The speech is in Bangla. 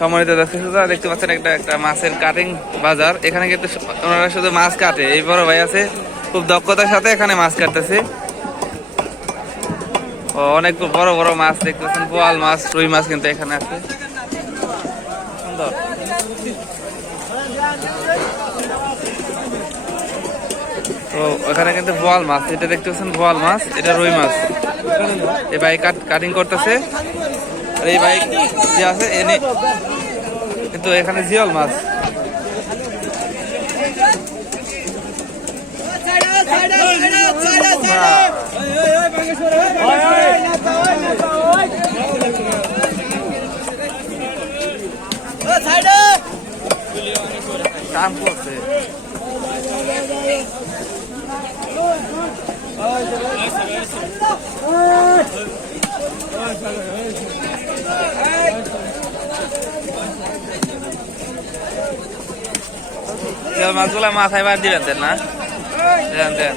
সম্মানিত দর্শক শ্রোতা, দেখতে পাচ্ছেন একটা একটা মাছের কাটিং বাজার। এখানে কিন্তু ওনারা শুধু মাছ কাটে। এই বড় ভাই আছে, খুব দক্ষতার সাথে এখানে মাছ কাটতেছে। অনেক বড় বড় মাছ দেখতে পাচ্ছেন, বোয়াল মাছ, রুই মাছ কিন্তু এখানে আছে। সুন্দর। তো ওখানে কিন্তু বোয়াল মাছ, এটা দেখতে পাচ্ছেন বোয়াল মাছ, এটা রুই মাছ। এই ভাই কাটিং করতেছে। আর এই ভাই যে আছে এনে কিন্তু এখানে জিওল মাছ। কাম করছে। মাছগুলা মাথায় বার দিবেন না, দেন দেন।